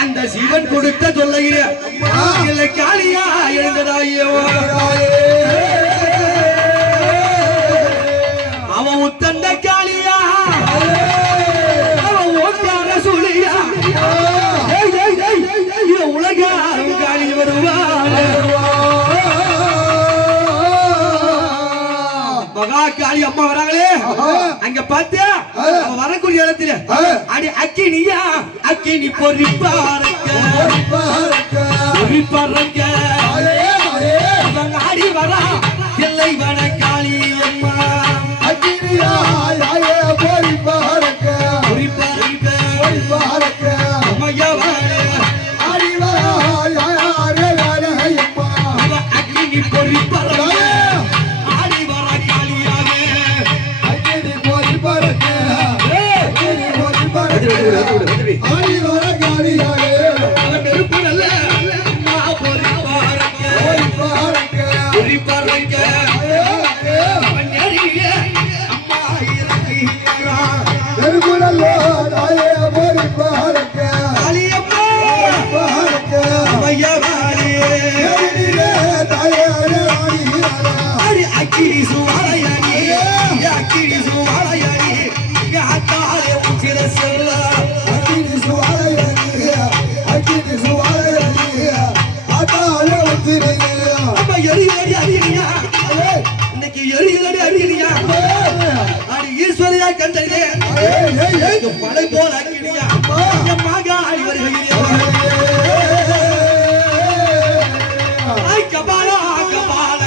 அந்த சிவன் கொடுத்த சொல்லுகிற இல்லை காளியா எழுந்ததாயோ அவன் உத்தண்ட காளியா அவன் ஓட்டார சுழியா உலக காளி வருவான் மகா காளி அம்மா வராங்களே அங்க பார்த்து வரக்கூடிய இடத்துல அடி அக்கினியா அக்கினி பொறிப்பாரங்க ஆடி வரா இல்லை வன காளி அம்மா அக்கினியா பொறிப்பாரங்க அம்மையா ஆடி வரா அக்கினி பொறிப்பாரங்க மலை போல அக்கினியா மகாளி வருகையா கபாலா கபால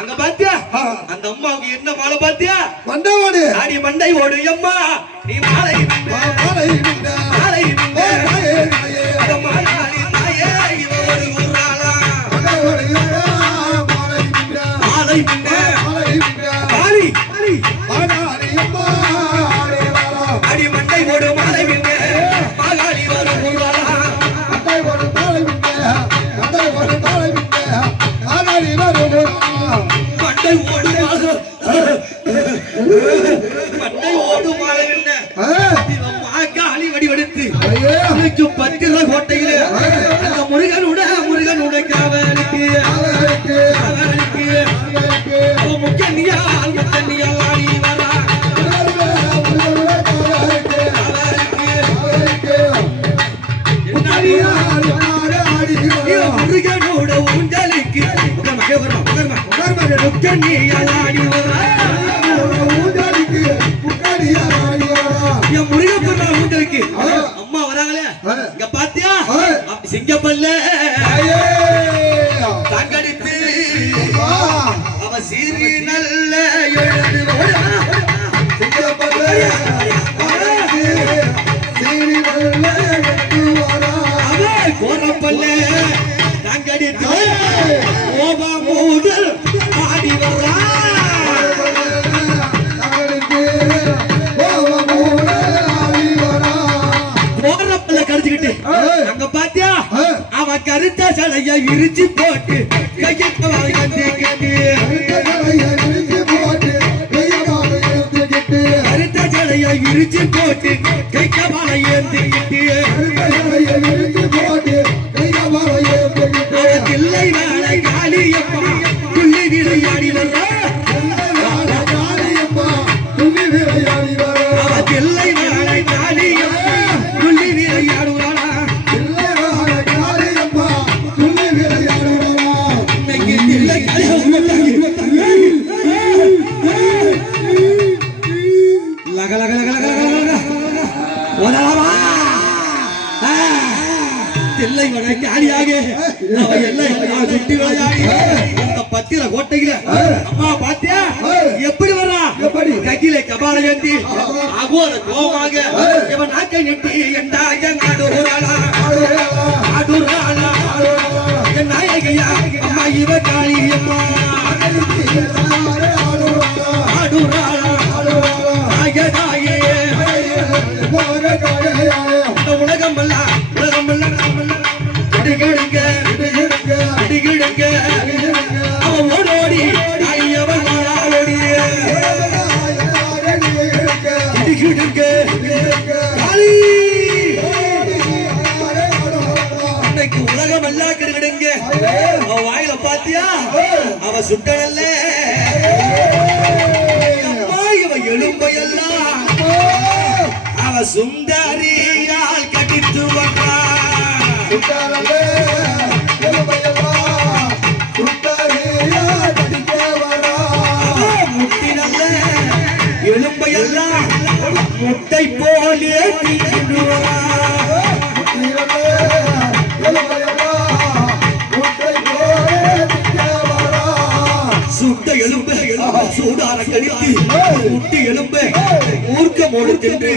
அங்க பாத்தியா அந்த அம்மாவுக்கு என்ன மாலை பாத்தியா மண்டை ஆடி மண்டை ஓடு அம்மா நீ மாலை மாலை மாலை மாலை தாயே இவ ஒரு ஊராளா மாலை மாலை ஆடி மண்டை ஓடு மாலை மாகாளி ஒரு ஊராளா மண்டை ஓடு மாலை மண்டை ஓடு மாலை மண்டை ஓடு மாலை காளி வடிவெடுத்து பத்திர கோட்டையில அந்த முருகனுட காவலுக்கு முக்கண்ணியா ஆடி வரா முருகனோட ஊஞ்சலுக்கு அம்மா வராங்களே இங்க பாத்தியா சிங்கப்பல்ல தங்கடித்து அவ சீரி நல்ல எழுது கோரப்பல்ல தங்கடித்து ஓபா மூடல் ஆடி வரா கோரப்பல்ல கடிச்சுக்கிட்டு அங்க பாத்தியா அவ கருத்த சடையை விரிச்சு போட்டு கையத்தை வந்து கேட்டு கருத்த சடையை விரிச்சு போட்டு கைக்கவாலை ஏந்திக்கிட்டு இல்லை வேலை காளியப்பா துள்ளி விளையாடி வரா இல்லை வேலை காளியப்பா துள்ளி விளையாடுவாளா லக லக லக லக எல்லை காலியாக சுட்டி விளையாடி அந்த பத்திர கோட்டையில அம்மா பாத்தியா எப்படி வரா கையில கபால ஏந்தி அகோர கோமாக இவன் நாக்கை நெட்டி என் நாயக சுந்தரியால் கடித்து வந்தா சுந்தரமே எலும்பையவா சுந்தரியா கடிக்க வரா முட்டினல்ல எலும்பையெல்லாம் முட்டை போலே தின்னுவா முத்திரமே எலும்பையவா முட்டை போலே திக்க வரா சுட்ட எலும்பு சூடார கடித்து முட்டி எலும்பு மூர்க்கமோடு தின்று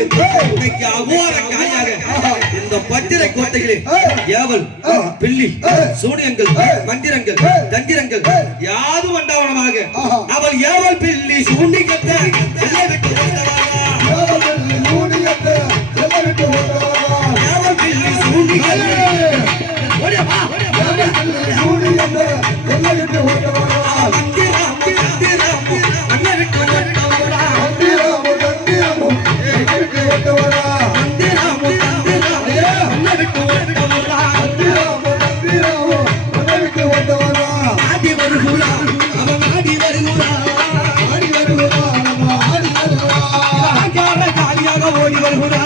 இன்னைக்கு அகோர காயாக இந்த பட்டிரை கோட்டைகளில் ஏவல் பில்லி சூனியங்கள் மந்திரங்கள் தந்திரங்கள் யாது வண்டவனமாக அவள் ஏவல் பில்லி சூனியத்தை எல்லை விட்டு வந்தவளா மூடியத்தை எல்லாம் விட்டு ஓட்டவரா ஏவல் பில்லி சூனியங்கள் ஓடியா வா மூடியத்தை எல்லாம் விட்டு ஓட்டவரா மந்திரம் அண்ணன் விட்டு வந்தவளா தந்திரமோ தந்திரமோ எல்லாம் விட்டு ஓட்டவரா மந்திரம் அண்ணன் விட்டு வந்தவளா தந்திரமோ தந்திரமோ எல்லாம் விட்டு ஓட்டவரா ஆடி வருகுலா அவன் ஆடி வருகுலா ஆடி வருவா நம்ம ஆடி வருவா காலியாக ஓடி வருகுலா